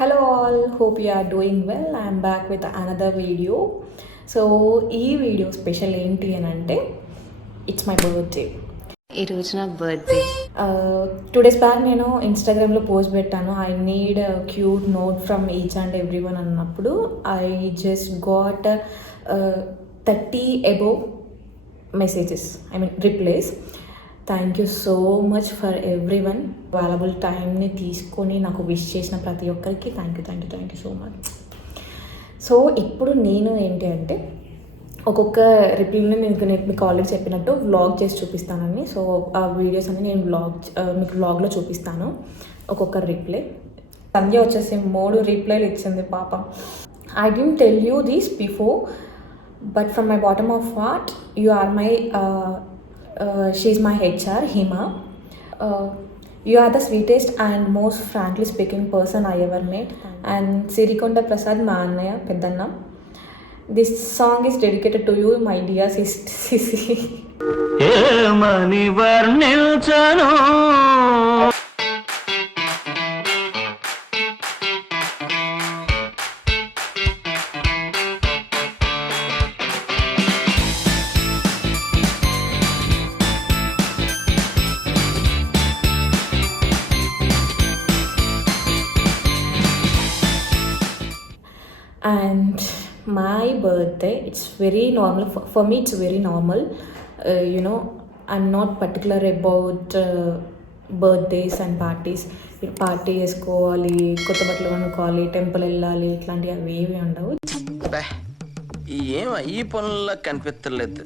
Hello all, hope you are doing well. I am back with another video. So ఈ video special ఏంటి అని అంటే it's my birthday. ఈరోజు నా బర్త్డే. 2 days back నేను ఇన్స్టాగ్రామ్లో పోస్ట్ పెట్టాను, I need cute note from each and every one అన్నప్పుడు I just got 30 above messages, I mean replies. Thank you so much for every one. Valuable టైంని తీసుకొని నాకు wish చేసిన ప్రతి ఒక్కరికి thank you so much. So ఇప్పుడు నేను ఏంటి అంటే ఒక్కొక్క రిప్లైని నేను మీకు ఆల్రెడీ చెప్పినట్టు వ్లాగ్ చేసి చూపిస్తానని. సో ఆ వీడియోస్ అన్ని నేను మీకు వ్లాగ్లో చూపిస్తాను. ఒక్కొక్క రిప్లై సంధ్య వచ్చేసి 3 రిప్లైలు ఇచ్చింది పాపం. I don't tell you this before but from my bottom of heart you are my she's my HR, Hima. You are the sweetest and most frankly speaking person I ever met. And Sirikonda Prasad ma annaya peddanna. This song is dedicated to you, my dear Sisi. ఏమని వర్ణించను And my birthday, it's very normal for me. It's very normal. I'm not particular about birthdays and parties. Party చేసుకోవాలి, కొత్త బట్టలు కొనుక్కోవాలి, టెంపుల్ వెళ్ళాలి, ఇట్లాంటివి అవి ఏవి ఉండవు. ఏం ఈ పనుల్లో కనిపించలేదు.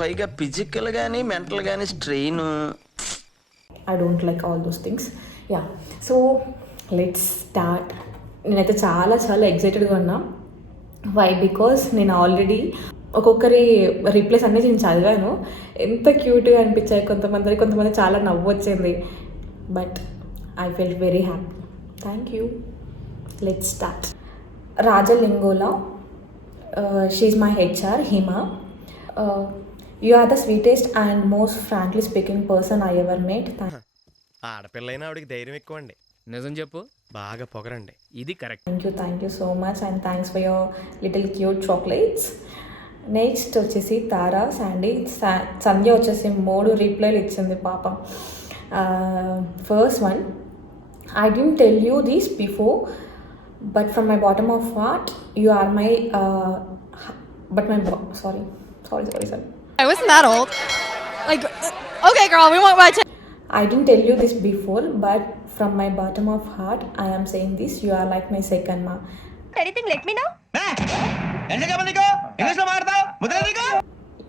పైగా ఫిజికల్ కానీ మెంటల్ కానీ strain. I don't like all those things. Yeah, so let's start. నేనైతే చాలా ఎగ్జైటెడ్గా ఉన్నా. వై? బికాస్ నేను ఆల్రెడీ ఒక్కొక్కరి రిప్లైస్ అన్నీ నేను చదివాను. ఎంత క్యూట్గా అనిపించాయి కొంతమంది చాలా నవ్వు వచ్చింది. But I felt very happy. Thank you. Let's start. రాజలింగోలా, షీఈ్ my HR, Hima. You are the sweetest and most frankly speaking person I ever met. ఆడపిల్లైనా ఆవిడకి ధైర్యం ఎక్కువ అండి. నిజం చెప్పు, బాగా పొగరండి. ఇది correct. Thank you so much and thanks for your little cute chocolates. Next వచ్చేసి తారా శాండీ. సంధ్య వచ్చేసి 3 రిప్లైలు ఇచ్చింది పాపం. First one, I don't tell you this before but from my bottom of heart you are my sorry. I wasn't that old. Like, okay, girl, we won't watch it. I didn't tell you this before, but from my bottom of heart, I am saying this. You are like my second ma. Anything, let me know.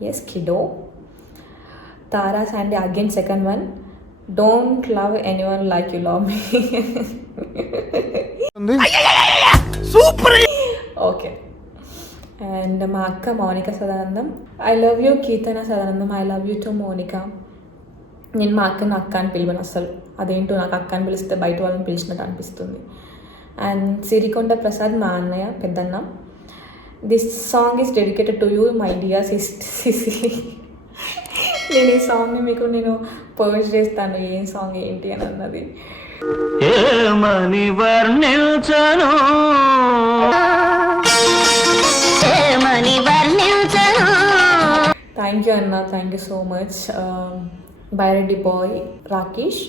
Yes, kiddo. Tara Sandy again, second one. Don't love anyone like you love me. Super. Okay. And మా అక్క మౌనిక Sadanandam. I love you Keerthana Sadanandam. I love you too Mounika. నేను మా అక్కను అక్క అని పిలవను అసలు. అదేంటో నాకు అక్క అని పిలిస్తే బయట వాళ్ళని పిలిచినట్టు అనిపిస్తుంది. అండ్ సిరికొండ ప్రసాద్ మా అన్నయ్య పెద్దన్న. This song is dedicated to you, my dear CC. నేను ఈ సాంగ్ని మీకు పోస్ట్ చేస్తాను, ఏం సాంగ్ ఏంటి అని అన్నది. ఏమని వర్ణించను థ్యాంక్ యూ అన్న, thank you so much. Byreddy boy Rakesh.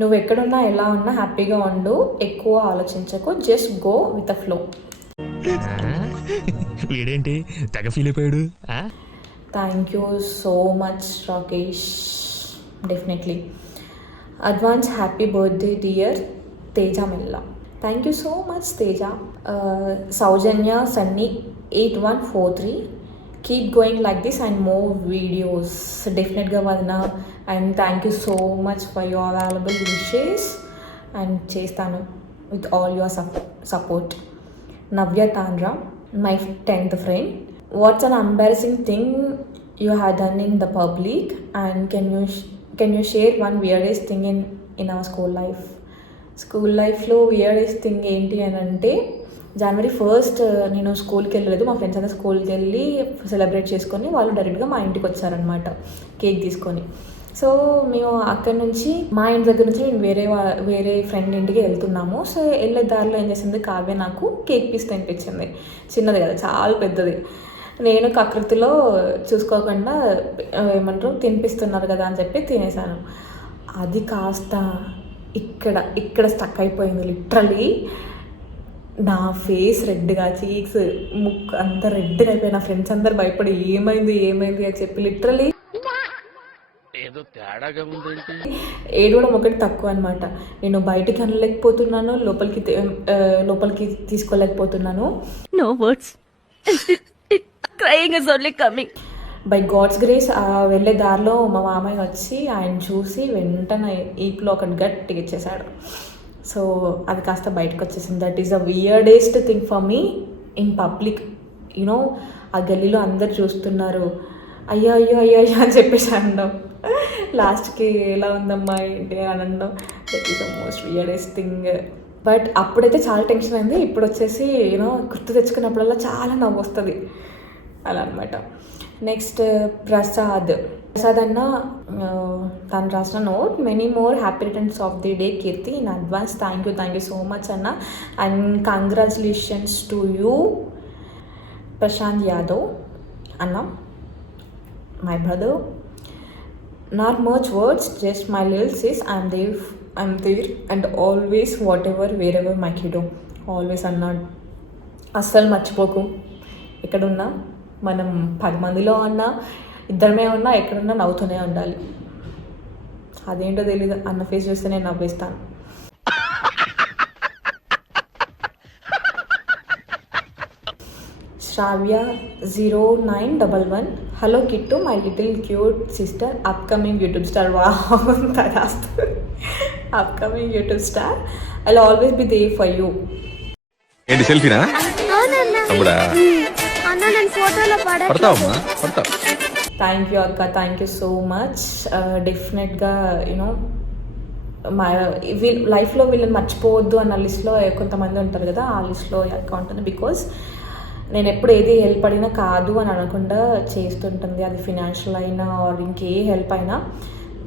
నువ్వు ఎక్కడున్నా ఎలా ఉన్నా హ్యాపీగా ఉండు, ఎక్కువ ఆలోచించకు, just go with the flow. వీడేంటి తెగ ఫీల్ అయిపోయాడు. Thank you so much Rakesh, definitely. Advance happy birthday dear Teja Mella. Thank you so much Teja. Soujanya Sunny 8143. Keep going like this and more videos. డెఫినెట్గా వదిన. And thank you so much for your valuable wishes. And చేస్తాను with all your support. Navya Tandra, my 10th friend. What's an embarrassing thing you have done in the public and can you share one weirdest thing in our school life. School లైఫ్లో weirdest thing ఏంటి అని అంటే, January 1st నేను స్కూల్కి వెళ్ళలేదు. మా ఫ్రెండ్స్ అంతా స్కూల్కి వెళ్ళి సెలబ్రేట్ చేసుకొని వాళ్ళు డైరెక్ట్గా మా ఇంటికి వచ్చారనమాట కేక్ తీసుకొని. సో మేము అక్కడి నుంచి మా ఇంటి దగ్గర నుంచి నేను వేరే ఫ్రెండ్ ఇంటికి వెళ్తున్నాము. సో వెళ్ళే దారిలో ఏం చేసింది, కావ్య నాకు కేక్ పీస్ తినిపించింది. చిన్నది కదా, చాలా పెద్దది. నేను కకృతిలో చూసుకోకుండా ఏమంటారు తినిపిస్తున్నారు కదా అని చెప్పి తినేసాను. అది కాస్త ఇక్కడ స్టక్ అయిపోయింది. లిటరలీ నా ఫేస్ రెడ్గా, చీక్స్, ముక్కు అంతా రెడ్గా అయిపోయి నా ఫ్రెండ్స్ అందరు భయపడి ఏమైంది అని చెప్పి లిటరలీ ఏదో తేడాగా ఉందేంటి. ఏడవడం ఒకటి తక్కువ అనమాట. నేను బయటికి అనలేకపోతున్నాను, లోపలికి తీసుకోలేకపోతున్నాను. No words. Crying is only coming. By God's grace వెళ్ళే దారిలో మా మామయ్య వచ్చి ఆయన చూసి వెంటనే ఈప్లో ఒకటి గట్టిగా ఇచ్చేసాడు. సో అది కాస్త బయటకు వచ్చేసింది. That is the weirdest thing for me in public. You know ఆ గల్లీలో అందరు చూస్తున్నారు, అయ్యో అని చెప్పేసి అనడం, లాస్ట్కి ఎలా ఉందమ్మా ఏంటి అని అనడం. That is the most weirdest thing. But అప్పుడైతే చాలా టెన్షన్ అయింది. ఇప్పుడు వచ్చేసి గుర్తు తెచ్చుకున్నప్పుడల్లా చాలా నవ్వు వస్తుంది అలా అనమాట. నెక్స్ట్ ప్రసాద్ అన్న తను రాసిన note, many more happy returns of the day Keerthi, in advance thank you so much అన్న, and congratulations to you Prashanth Yadav అన్న, my brother. Not much words, just my little sis, I'm there and always whatever wherever my kiddo always అన్నాడు. అస్సలు మర్చిపోకు, ఎక్కడున్నా మనం 10 మందిలో ఉన్నా, ఇద్దరమే ఉన్నా, ఎక్కడున్నా నవ్వుతూనే ఉండాలి. అదేంటో తెలీదు, అన్న ఫేస్ చూస్తే నేను నవ్వేస్తాను. Shravya 0911, hello Kittu, my little cute sister, upcoming YouTube star. తదాస్తు, upcoming YouTube star, I will always be there for you. ఏంటి సెల్ఫీనా? తమ్ముడా థ్యాంక్ యూ అక్క, థ్యాంక్ యూ సో మచ్. డెఫినెట్గా లైఫ్లో వీళ్ళని మర్చిపోవద్దు అన్న లిస్ట్లో కొంతమంది ఉంటారు కదా, ఆ లిస్ట్లో అక్క ఉంటుంది. బికాజ్ నేను ఎప్పుడు ఏది హెల్ప్ అడిగినా కాదు అని అనకుండా చేస్తుంటుంది, అది ఫినాన్షియల్ అయినా ఆర్ ఇంకే హెల్ప్ అయినా.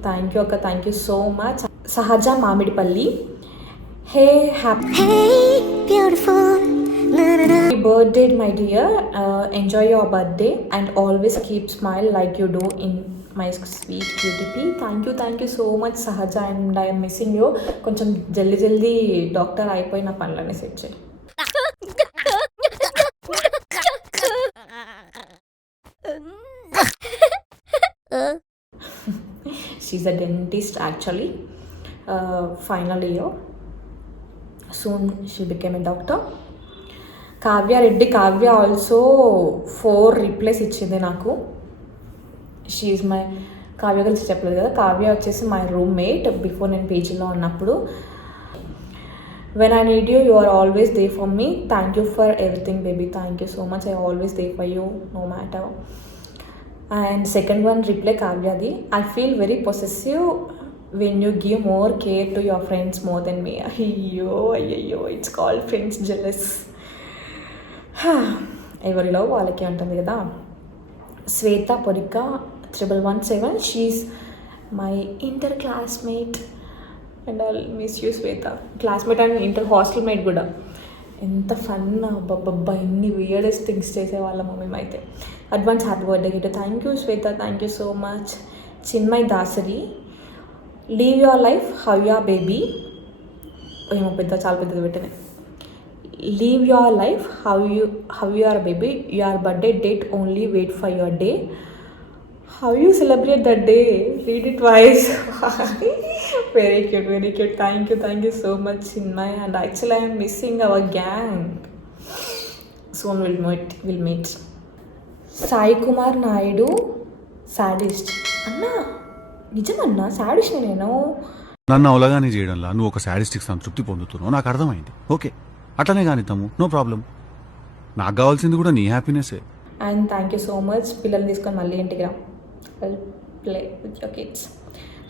థ్యాంక్ యూ అక్క, థ్యాంక్ యూ సో మచ్. సహజ Mamidipalli, hey happy birthday my dear, enjoy your birthday and always keep smile like you do in my sweet cutie. Thank you so much Sahaja, and I am missing you. కొంచెం జల్దీ డాక్టర్ అయిపోయి నా పనులన్నీ సెట్ చేయి. She's a dentist actually, final year, soon she became a doctor. Kavya రెడ్డి, కావ్య ఆల్సో 4 రిప్లైస్ ఇచ్చింది నాకు. She my, Kavya గురించి చెప్పలేదు కదా, కావ్య వచ్చేసి మై రూమ్మేట్ బిఫోర్ నేను పీజీలో ఉన్నప్పుడు. When I need you, you are always there for me, thank you for everything baby, thank you so much, I always there for you no matter. And second one reply కావ్యది, I feel very possessive when you give more care to your friends more than me. అయ్యో it's called friends jealous. ఎవరిలో వాళ్ళకి ఉంటుంది కదా. Shweta Porika 1117, she's my inter classmate and all miss you Shweta. Classmate and inter hostel mate కూడా. ఎంత fun అబ్బబ్బబ్బా, ఎన్ని weirdest things చేసేవాళ్ళం మేమైతే. అడ్వాన్స్ హ్యాపీ బర్త్డే గిట్. Thank you Shweta, thank you so much. Chinmay Dasari, live your life how your baby, ఏమో చాలా పెద్దది పెట్టిన. Live your life how you are baby, your birthday date only wait for your day, how you celebrate that day, read it wise. Very cute. Thank you so much Chinmay. And actually I'm missing our gang, soon will meet. Sai Kumar Naidu, sadist అన్నా. నిజమన్నా సాడిస్ట్ నేను? నన్ను అవలగానే చేయడంలా నువ్వు ఒక సాడిస్టిక్ సంతృప్తి పొందుతున్నావు, నాకు అర్థమైంది. ఓకే, అట్లనే కానిద్దాము, నో ప్రాబ్లం. నాకు కావాల్సింది కూడా నీ హ్యాపీనెస్సే. And thank you so much. పిల్లల్ని తీసుకొని మళ్ళీ ఇంటికి రా, play with your kids.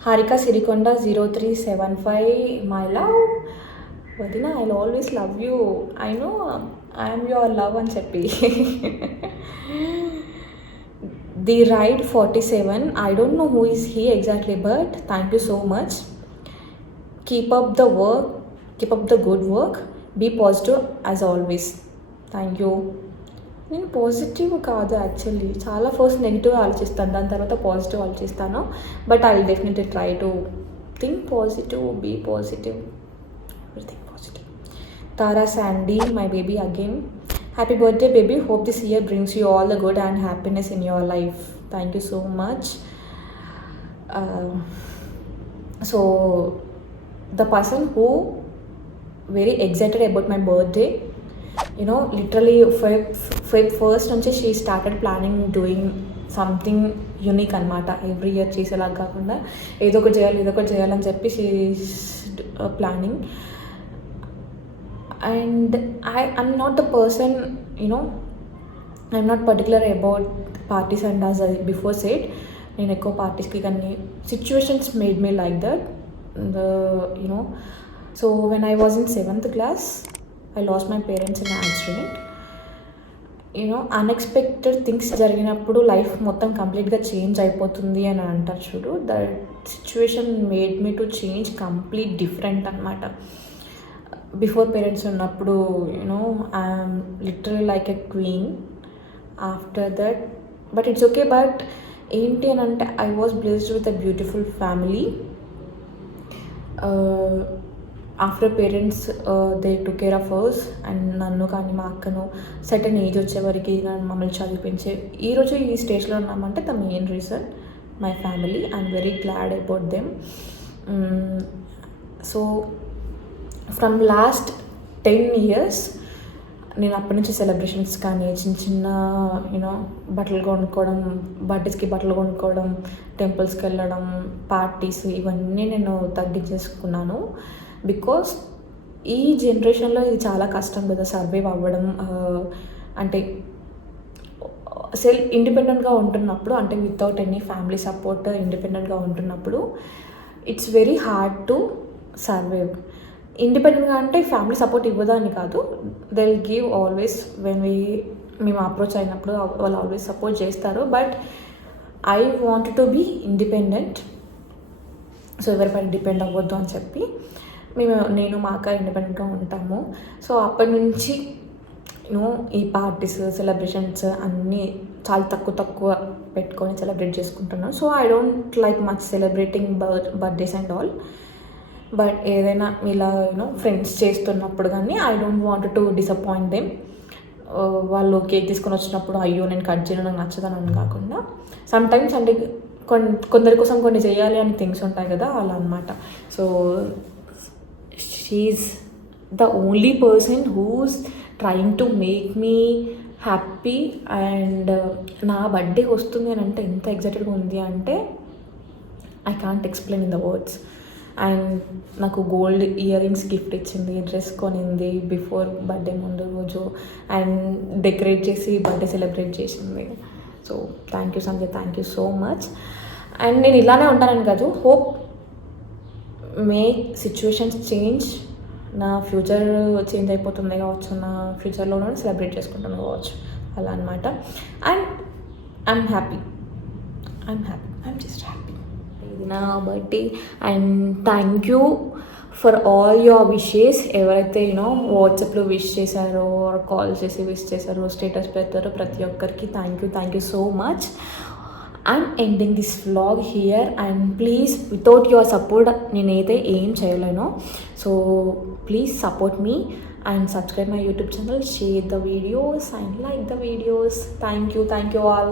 Harika Sirikonda 0375, my love వదిన, I will always love you, I know I'm your love అని చెప్పి. The Ride 47, I don't know who is he exactly, but thank you so much. Keep up the work, keep up the good work, be positive as always. Thank you. నేను positive కాదు actually, చాలా first negative ఆలోచిస్తాను, దాని తర్వాత positive ఆలోచిస్తాను. But I will definitely try to think positive, be positive, everything positive. Tara Sandy, my baby again. Happy birthday, baby. Hope this year brings you all the good and happiness in your life. Thank you so much. So, the person who very excited about my birthday, you know, literally Feb 1st నుంచి she started planning doing something unique అనమాట. Every year చేసేలా కాకుండా ఏదో ఒకటి చేయాలని చెప్పి she planning. And I'm not the person, you know, I'm not particular about parties, and as I before said, నేను ఎక్కువ పార్టీస్కి కానీ situations made me like that. You know, so when I was in 7th class, I lost my parents in an accident. You know, unexpected things జరిగినప్పుడు life మొత్తం కంప్లీట్గా change అయిపోతుంది అని అంటారు చూడు. That situation made me to change complete different అనమాట. Before parents ఉన్నప్పుడు you know I'm literally like a queen. After that but it's okay. But ఏంటి అని అంటే I was blessed with a beautiful family. After parents they took care of us, and నన్ను కానీ మా అక్కను certain age వచ్చేవరకు నన్ను మమ్మల్ని చదివించే ఈరోజు ఈ స్టేజ్లో ఉన్నామంటే the main reason my family. I'm very glad about them. So from last 10 years నేను అప్పటి నుంచి సెలబ్రేషన్స్ కానీ చిన్న యూనో బట్టలు కొనుక్కోవడం, బర్త్డేస్కి బట్టలు కొనుక్కోవడం, టెంపుల్స్కి వెళ్ళడం, పార్టీస్, ఇవన్నీ నేను తగ్గించేసుకున్నాను. బికాస్ ఈ జనరేషన్లో ఇది చాలా కష్టం కదా సర్వైవ్ అవ్వడం. అంటే ఇండిపెండెంట్గా ఉంటున్నప్పుడు, అంటే వితౌట్ ఎనీ ఫ్యామిలీ సపోర్ట్ ఇండిపెండెంట్గా ఉంటున్నప్పుడు it's very hard to survive. ఇండిపెండెంట్గా అంటే ఫ్యామిలీ సపోర్ట్ ఇవ్వదా అని కాదు, దే విల్ గివ్ ఆల్వేస్. మేము అప్రోచ్ అయినప్పుడు వాళ్ళు ఆల్వేస్ సపోర్ట్ చేస్తారు. But I want to be independent. So ఎవరిపైన డిపెండ్ అవ్వద్దు అని చెప్పి నేను మా అక్క ఇండిపెండెంట్గా ఉంటాము. సో అప్పటి నుంచి ఈ పార్టీస్, సెలబ్రేషన్స్ అన్నీ చాలా తక్కువ పెట్టుకొని సెలబ్రేట్ చేసుకుంటున్నాను. So I don't like much celebrating birthdays and all. But ఏదైనా ఇలా ఫ్రెండ్స్ చేస్తున్నప్పుడు కానీ I don't want to disappoint them. వాళ్ళు కేక్ తీసుకొని వచ్చినప్పుడు అయ్యో నేను కట్ చేయడం నాకు నచ్చదని కాకుండా సమ్టైమ్స్ అంటే కొందరి కోసం కొన్ని చేయాలి అని థింగ్స్ ఉంటాయి కదా, అలా అనమాట. So she's the only person who's trying to make me happy. And నా బర్త్డే వస్తుంది అని అంటే ఎంత ఎగ్జైటెడ్గా ఉంది అంటే I can't explain in the words. And నాకు గోల్డ్ ఇయర్ రింగ్స్ గిఫ్ట్ ఇచ్చింది, డ్రెస్ కొనింది బిఫోర్ బర్త్డే ముందు రోజు, అండ్ డెకరేట్ చేసి బర్త్డే సెలబ్రేట్ చేసింది. So thank you Sanjay, thank you so much. And నేను ఇలానే ఉంటానని కాదు, హోప్ మేక్ సిచ్యువేషన్స్ చేంజ్. నా ఫ్యూచర్ చేంజ్ అయిపోతుంది కావచ్చు, నా ఫ్యూచర్లో సెలబ్రేట్ చేసుకుంటాను కావచ్చు, అలా అనమాట. And I'm happy, I'm just happy. ఇది నా birthday. And thank you for all your wishes. ఎవరైతే వాట్సాప్లో విష్ చేశారో, కాల్ చేసి విష్ చేశారో, స్టేటస్ పెడతారో, ప్రతి ఒక్కరికి thank you so much. I'm ending this vlog here. And please, without your support నేనైతే ఏం చేయలేను. So please support me and subscribe my YouTube channel, share the videos and like the videos. Thank you all.